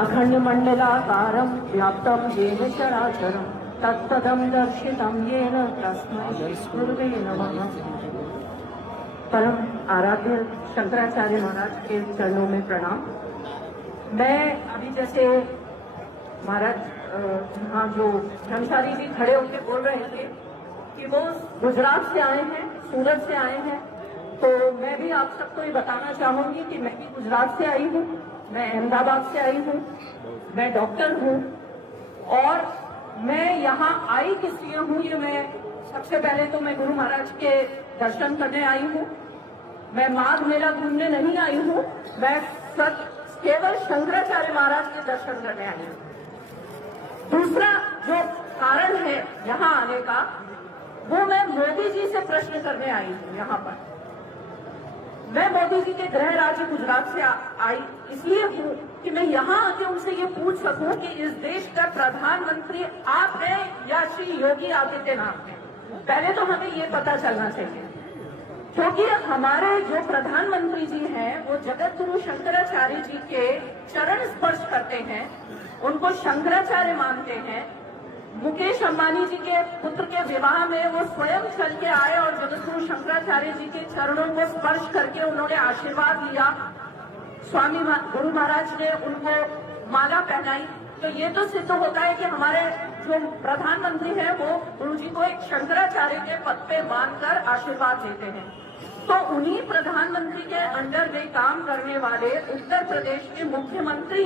अखंड मंडलाकारं व्याप्तं येन चराचरं तत्पदं दर्शितं येन तस्मै गुरुवे नमः। परम आराध्य शंकराचार्य महाराज के चरणों में प्रणाम। मैं अभी जैसे महाराज यहाँ जो ब्रह्मचारी जी खड़े होकर बोल रहे थे कि वो गुजरात से आए हैं, सूरत से आए हैं, तो मैं भी आप सबको ये बताना चाहूंगी कि मैं भी गुजरात से आई हूँ, मैं अहमदाबाद से आई हूँ, मैं डॉक्टर हूँ और मैं यहाँ आई किस लिए हूँ, ये मैं सबसे पहले तो मैं गुरु महाराज के दर्शन करने आई हूँ। मैं माघ मेला घूमने नहीं आई हूँ, मैं केवल शंकराचार्य महाराज के दर्शन करने आई हूँ। दूसरा जो कारण है यहाँ आने का, वो मैं मोदी जी से प्रश्न करने आई हूँ। यहाँ पर मैं मोदी जी के गृह राज्य गुजरात से आई इसलिए हूँ कि मैं यहाँ आके उनसे ये पूछ सकूं कि इस देश का प्रधानमंत्री आप हैं या श्री योगी आदित्यनाथ हैं। पहले तो हमें ये पता चलना चाहिए, क्योंकि हमारे जो प्रधानमंत्री जी हैं वो जगत गुरु शंकराचार्य जी के चरण स्पर्श करते हैं, उनको शंकराचार्य मानते हैं। मुकेश अंबानी जी के पुत्र के विवाह में वो स्वयं चल के आए और जगत गुरु शंकराचार्य जी के चरणों को स्पर्श करके उन्होंने आशीर्वाद लिया। स्वामी गुरु महाराज ने उनको माला पहनाई। तो ये तो सिद्ध होता है कि हमारे जो प्रधानमंत्री हैं वो गुरु जी को एक शंकराचार्य के पद पे मानकर आशीर्वाद देते हैं। तो उन्हीं प्रधानमंत्री के अंडर में काम करने वाले उत्तर प्रदेश के मुख्यमंत्री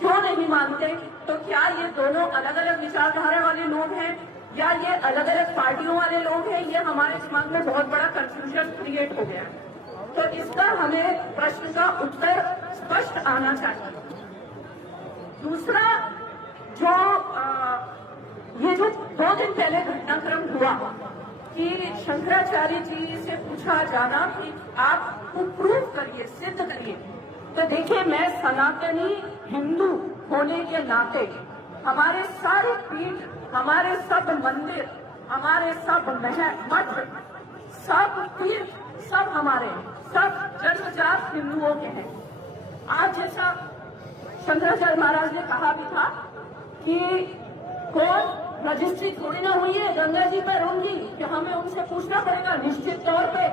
क्यों नहीं मानते? तो क्या ये दोनों अलग अलग विचारधारा वाले लोग हैं या ये अलग अलग पार्टियों वाले लोग हैं? ये हमारे दिमाग में बहुत बड़ा कंफ्यूजन क्रिएट हो गया है। तो इसका हमें प्रश्न का उत्तर स्पष्ट आना चाहिए। दूसरा जो ये जो 2 दिन पहले घटनाक्रम हुआ कि शंकराचार्य जी से पूछा जाना कि आप प्रूव करिए, सिद्ध करिए, तो देखिए मैं सनातनी हिंदू होने के नाते हमारे सारे पीठ, हमारे सब मंदिर, हमारे सब मठ, सब पीठ, सब हमारे सब जन्मजात हिंदुओं के हैं। आज जैसा शंकराचार्य महाराज ने कहा भी था कि कौन रजिस्ट्री थोड़ी ना हुई है गंगा जी पर होंगी कि हमें उनसे पूछना पड़ेगा, निश्चित तौर पे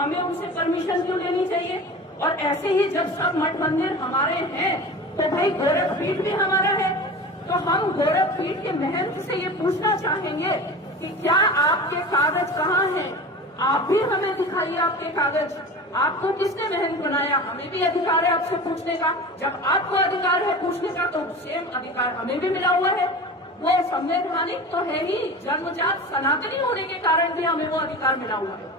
हमें उनसे परमिशन क्यों लेनी चाहिए। और ऐसे ही जब सब मठ मंदिर हमारे हैं तो भाई गोरखपीठ भी हमारा है, तो हम गोरखपीठ के महंत से ये पूछना चाहेंगे कि क्या आपके कागज कहाँ हैं? आप भी हमें दिखाइए आपके कागज। आपको किसने महंत बनाया? हमें भी अधिकार है आपसे पूछने का। जब आपको अधिकार है पूछने का तो सेम अधिकार हमें भी मिला हुआ है। वो संवैधानिक तो है ही, जन्मजात सनातनी होने के कारण भी हमें वो अधिकार मिला हुआ है।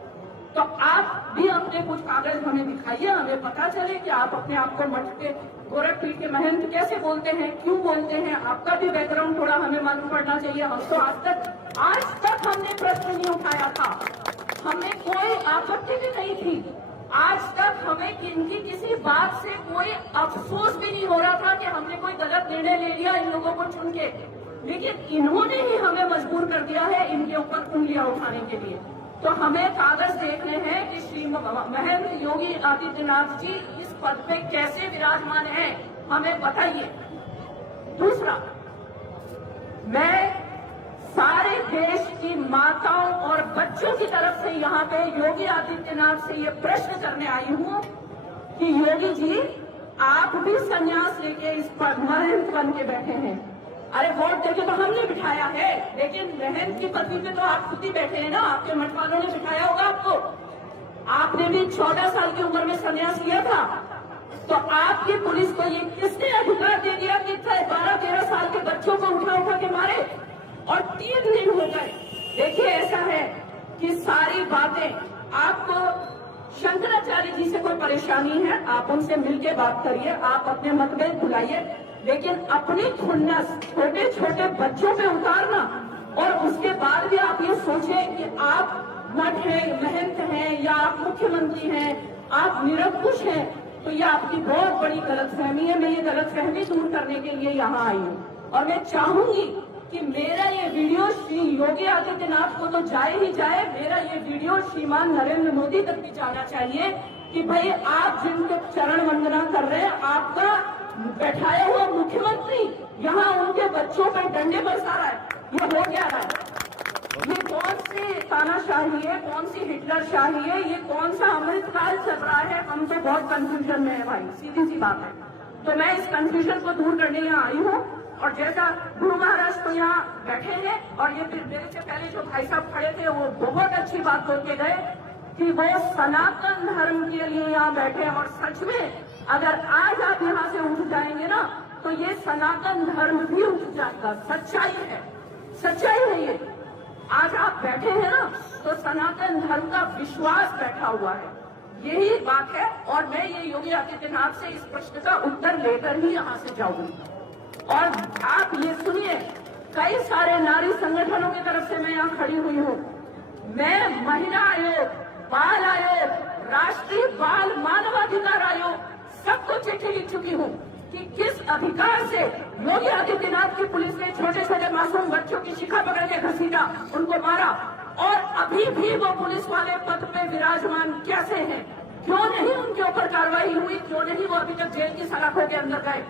तो आप भी अपने कुछ कागज हमें दिखाइए, हमें पता चले कि आप अपने आप को मठ के गोरखपीठ के महंत कैसे बोलते हैं, क्यों बोलते हैं। आपका भी बैकग्राउंड थोड़ा हमें मालूम पड़ना चाहिए। हम तो आज तक हमने प्रश्न नहीं उठाया था, हमें कोई आपत्ति भी नहीं थी। आज तक हमें इनकी किसी बात से कोई अफसोस भी नहीं हो रहा था कि हमने कोई गलत निर्णय ले लिया इन लोगों को चुन के, लेकिन इन्होंने ही हमें मजबूर कर दिया है इनके ऊपर उंगलियां उठाने के लिए। तो हमें कागज देखने हैं कि श्री महंत योगी आदित्यनाथ जी इस पद पे कैसे विराजमान हैं, हमें बताइए। दूसरा, मैं सारे देश की माताओं और बच्चों की तरफ से यहाँ पे योगी आदित्यनाथ से ये प्रश्न करने आई हूँ कि योगी जी आप भी संन्यास लेके इस पर महंत बन के बैठे हैं। अरे वोट देके तो हमने बिठाया है, लेकिन महंत की पदवी पे तो आप खुद ही बैठे हैं ना, आपके मठ वालों ने बिठाया होगा आपको। आपने भी 14 साल की उम्र में संन्यास लिया था, तो आपकी पुलिस को ये किसने अधिकार दे दिया कि 12-13 साल के बच्चों को उठा के मारे? और 3 दिन हो गए। देखिए ऐसा है कि सारी बातें आपको शंकराचार्य जी से कोई परेशानी है, आप उनसे मिलकर बात करिए, आप अपने मतभेद भुलाइए, लेकिन अपनी खुन्नस छोटे छोटे बच्चों पे उतारना और उसके बाद भी आप ये सोचें कि आप मठ हैं, महंत हैं या आप मुख्यमंत्री हैं, आप निरंकुश हैं, तो ये आपकी बहुत बड़ी गलतफहमी है। मैं ये गलतफहमी दूर करने के लिए यहाँ आई हूँ और मैं चाहूंगी कि मेरा ये वीडियो श्री योगी आदित्यनाथ को तो जाए ही जाए, मेरा ये वीडियो श्रीमान नरेंद्र मोदी तक भी जाना चाहिए कि भाई आप जिनके चरण वंदना कर रहे हैं, आपका बैठाया हुआ मुख्यमंत्री यहाँ उनके बच्चों पर डंडे बरसा रहा है। ये हो क्या रहा है? ये कौन सी तानाशाही है, कौन सी हिटलर शाही है, ये कौन सा अमृतकाल चल रहा है? हम तो बहुत कंफ्यूजन में है भाई, सीधी सी बात है। तो मैं इस कंफ्यूजन को दूर करने यहाँ आई हूँ। और जैसा गुरु महाराज तो यहाँ बैठे हैं और ये मेरे से पहले जो भाई साहब खड़े थे वो बहुत अच्छी बात बोल के गए कि वो सनातन धर्म के लिए यहाँ बैठे। और सच में अगर आज आप यहाँ से उठ जाएंगे ना तो ये सनातन धर्म भी उठ जाएगा। सच्चाई है, सच्चाई है ये। आज आप बैठे हैं ना तो सनातन धर्म का विश्वास बैठा हुआ है, यही बात है। और मैं ये योगी आदित्यनाथ से इस प्रश्न का उत्तर लेकर ही यहाँ से जाऊंगी। और आप ये सुनिए, कई सारे नारी संगठनों की तरफ से मैं यहाँ खड़ी हुई हूँ। मैं महिला आयोग, बाल आयोग, राष्ट्रीय बाल मानवाधिकार आयोग सबको चिट्ठी लिख चुकी हूँ कि किस अधिकार से योगी आदित्यनाथ की पुलिस ने छोटे छोटे मासूम बच्चों की शिखा पकड़ के घसीटा, उनको मारा, और अभी भी वो पुलिस वाले पद पे विराजमान कैसे हैं? क्यों नहीं उनके ऊपर कार्रवाई हुई? क्यों नहीं वो अभी तक जेल की सलाखों के अंदर गए?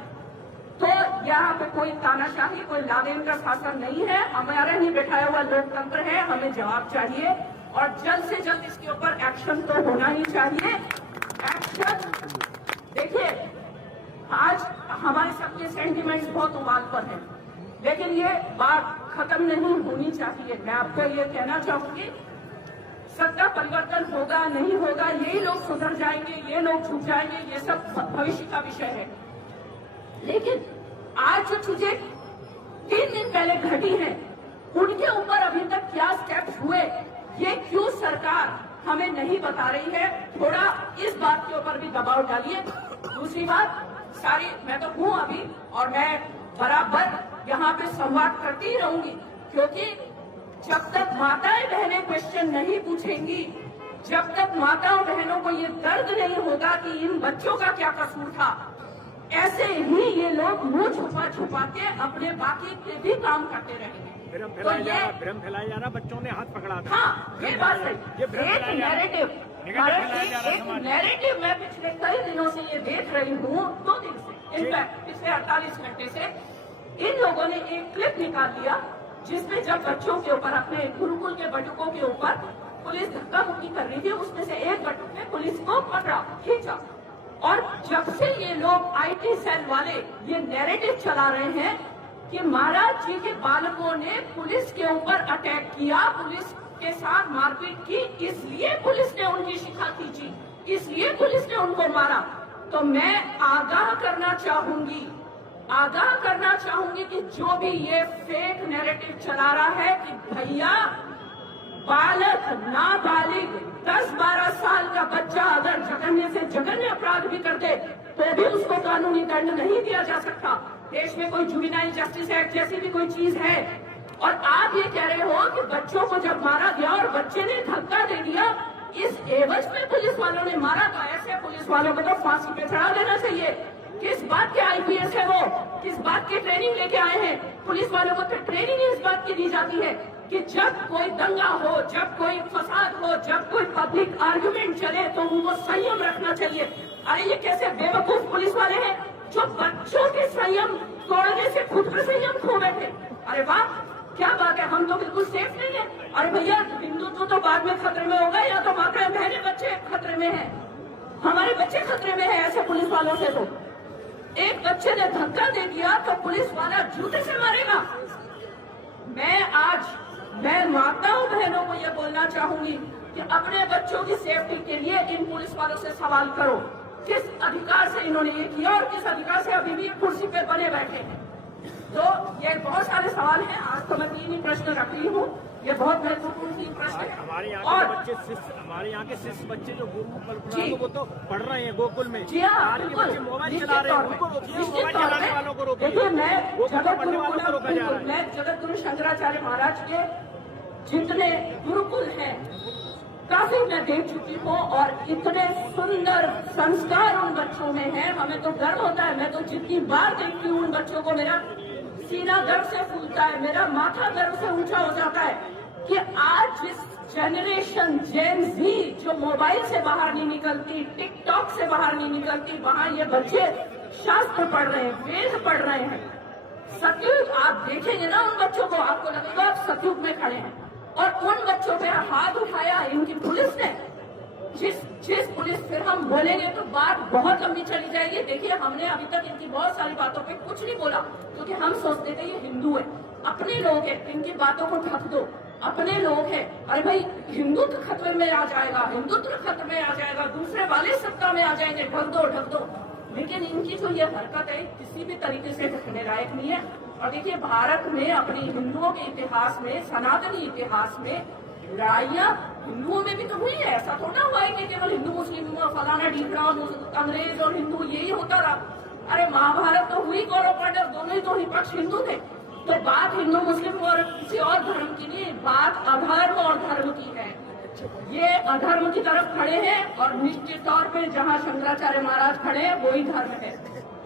तो यहाँ पे कोई तानाशाही, कोई लादेन का शासन नहीं है, हमारा ही बैठाया हुआ लोकतंत्र है। हमें जवाब चाहिए और जल्द से जल्द इसके ऊपर एक्शन तो होना ही चाहिए। एक्शन, देखिए आज हमारे सबके सेंटिमेंट्स बहुत उबाल पर हैं, लेकिन ये बात खत्म नहीं होनी चाहिए। मैं आपको ये कहना चाहूंगी, सत्ता परिवर्तन होगा नहीं होगा, यही लोग सुधर जाएंगे, ये लोग झुक जाएंगे, ये सब भविष्य का विषय है। लेकिन आज जो चीजें 3 दिन पहले घटी हैं, उनके ऊपर अभी तक क्या स्टेप्स हुए, ये क्यों सरकार हमें नहीं बता रही है? थोड़ा इस बात के ऊपर भी दबाव डालिए। दूसरी बात, सारी मैं तो हूं अभी और मैं बराबर यहाँ पे संवाद करती ही रहूंगी, क्योंकि जब तक माताएं बहनें क्वेश्चन नहीं पूछेंगी, जब तक माताओं बहनों को ये दर्द नहीं होगा कि इन बच्चों का क्या कसूर था, ऐसे ही ये लोग मुंह छुपा छुपा के अपने बाकी के भी काम करते रहेंगे। भ्रम फैलाया जा रहा, बच्चों ने हाथ पकड़ा था। हाँ, ये बात है। एक नैरेटिव मैं पिछले कई दिनों से ये देख रही हूँ, 2 दिन से, इनफैक्ट पिछले 48 घंटे से इन लोगों ने एक क्लिप निकाल लिया जिसमें जब बच्चों के ऊपर, अपने गुरुकुल के बटुकों के ऊपर पुलिस धक्का मुक्की कर रही थी, उसमें से एक बटुक ने पुलिस को पकड़ा, खींचा। और जब से ये लोग आईटी सेल वाले ये नैरेटिव चला रहे हैं कि महाराज जी के बालकों ने पुलिस के ऊपर अटैक किया, पुलिस के साथ मारपीट की, इसलिए पुलिस ने उनकी शिखा खींची, इसलिए पुलिस ने उनको मारा, तो मैं आगाह करना चाहूंगी कि जो भी ये फेक नैरेटिव चला रहा है कि भैया बालक, नाबालिग, 10-12 साल का बच्चा अगर जघन्य से जघन्य अपराध भी कर दे तो भी उसको कानूनी दंड नहीं दिया जा सकता। देश में कोई जुवेनाइल जस्टिस एक्ट जैसी भी कोई चीज है। और आप ये कह रहे हो कि बच्चों को जब मारा गया और बच्चे ने धक्का दे दिया, इस एवज में पुलिस वालों ने मारा, तो ऐसे पुलिस वालों को तो फांसी पे चढ़ा देना चाहिए। किस बात के आईपीएस है वो? किस बात की ट्रेनिंग लेके आए हैं? पुलिस वालों को तो ट्रेनिंग इस बात की दी जाती है कि जब कोई दंगा हो, जब कोई फसाद हो, जब कोई पब्लिक आर्गुमेंट चले तो उनको संयम रखना चाहिए। अरे ये कैसे बेवकूफ पुलिस वाले हैं जो बच्चों के संयम तोड़ने से खुद का संयम खो बैठे। अरे वाह, क्या बात है, हम तो बिल्कुल सेफ नहीं है। अरे भैया, हिंदुत्व तो बाद में खतरे में होगा, या तो माताएं बहनें बच्चे खतरे में हैं, हमारे बच्चे खतरे में हैं ऐसे पुलिस वालों से। तो एक बच्चे ने धक्का दे दिया तो पुलिस वाला जूते से मारेगा। मैं माताओं बहनों को यह बोलना चाहूंगी कि अपने बच्चों की सेफ्टी के लिए इन पुलिस वालों से सवाल करो, किस अधिकार से इन्होंने ये किया और किस अधिकार से अभी भी कुर्सी पे बने बैठे हैं। तो ये बहुत सारे सवाल हैं। आज तो मैं 3 ही प्रश्न रख रही हूँ, ये बहुत महत्वपूर्ण 3 प्रश्न है। हमारे यहाँ के शिष्य बच्चे जो गुरुकुल वो तो पढ़ रहे हैं गोकुल में। जी हाँ, बिल्कुल, मोबाइल चला रहे हैं, उनको मोबाइल चलाने वालों को रोकिए। देखिए, मैं जगत गुरु शंकराचार्य महाराज के जितने गुरुकुल हैं काफी मैं देख चुकी हूँ और इतने सुंदर संस्कार उन बच्चों में हैं, हमें तो गर्व होता है। मैं तो जितनी बार देखती हूँ उन बच्चों को, मेरा सीना गर्व से फूलता है, मेरा माथा गर्व से ऊंचा हो जाता है कि आज जिस जनरेशन जेन जी जो मोबाइल से बाहर नहीं निकलती, टिकटॉक से बाहर नहीं निकलती, वहाँ ये बच्चे शास्त्र पढ़ रहे हैं, वेद पढ़ रहे हैं। सतयुग आप देखेंगे ना उन बच्चों को, आपको लगेगा आप सतयुग में खड़े हैं। और उन बच्चों पे हाथ उठाया इनकी पुलिस ने, जिस पुलिस, फिर हम बोलेंगे तो बात बहुत लंबी चली जाएगी। देखिए हमने अभी तक इनकी बहुत सारी बातों पे कुछ नहीं बोला, क्योंकि हम सोचते थे ये हिंदू है, अपने लोग हैं, इनकी बातों को ढक दो, अपने लोग हैं। अरे भाई हिंदुत्व खतरे में आ जाएगा, हिंदुत्व खतरे में आ जाएगा, दूसरे वाले सत्ता में आ जाएंगे, ढक दो। लेकिन इनकी जो ये हरकत है किसी भी तरीके से ढकने लायक नहीं है। और देखिए भारत में अपने हिंदुओं के इतिहास में, सनातनी इतिहास में लड़ाइयाँ हिंदुओं में भी तो हुई है। ऐसा थोड़ा हुआ है कि केवल हिंदू मुस्लिम फलाना ढीकरा, अंग्रेज और हिंदू यही होता रहा। अरे महाभारत तो हुई, कौरव पांडव दोनों ही तो ही पक्ष हिंदू थे। तो बात हिंदू मुस्लिम और किसी और धर्म की नहीं, बात अधर्म और धर्म की है। ये अधर्म की तरफ खड़े हैं और निश्चित तौर पे जहाँ शंकराचार्य महाराज खड़े हैं वही धर्म है।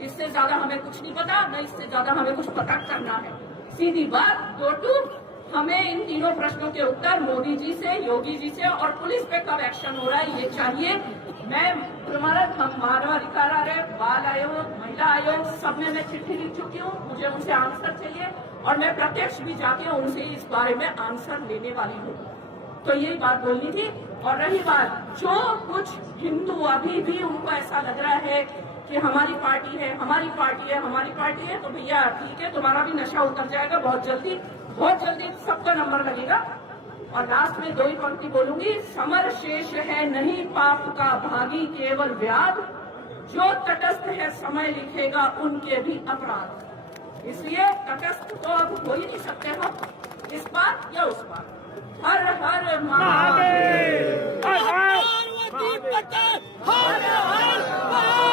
इससे ज्यादा हमें कुछ नहीं पता, न इससे ज्यादा हमें कुछ पता करना है। सीधी बात, दो टूक, हमें इन तीनों प्रश्नों के उत्तर मोदी जी से, योगी जी से और पुलिस पे कब एक्शन हो रहा है ये चाहिए। मैं प्रमाणित, हम मानव अधिकार आयोग, बाल आयोग, महिला आयोग, सब में मैं चिट्ठी लिख चुकी हूँ, मुझे उनसे आंसर चाहिए और मैं प्रत्यक्ष भी जाके उनसे इस बारे में आंसर लेने वाली हूँ। तो यही बात बोलनी थी। और रही बात, जो कुछ हिंदू अभी भी उनको ऐसा लग रहा है कि हमारी पार्टी है, हमारी पार्टी है, हमारी पार्टी है, तो भैया ठीक है, तुम्हारा भी नशा उतर जाएगा बहुत जल्दी सबका नंबर लगेगा। और लास्ट में दो ही पंक्ति बोलूंगी, समर शेष है नहीं पाप का भागी केवल व्याध, जो तटस्थ है समय लिखेगा उनके भी अपराध। इसलिए तटस्थ तो अब हो ही नहीं सकते हम, इस बार या उस बार। हर हर महादेव। पार्वती पटेल हर हर